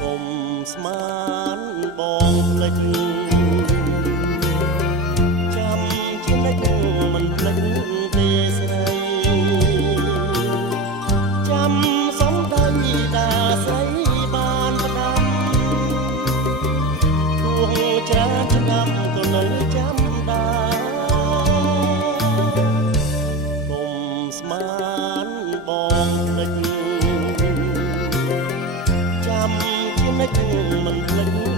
កុំស្មានបងភ្លេចចាំជានិចមិនភ្លេចទេស្រីចាំសំដីតាស្រីបានផ្ដាំដួងច្រើនឆ្នាំក៏នៅចាំដែរកុំស្មានបងភ្លេចចាំជានិចមិនភ្លេច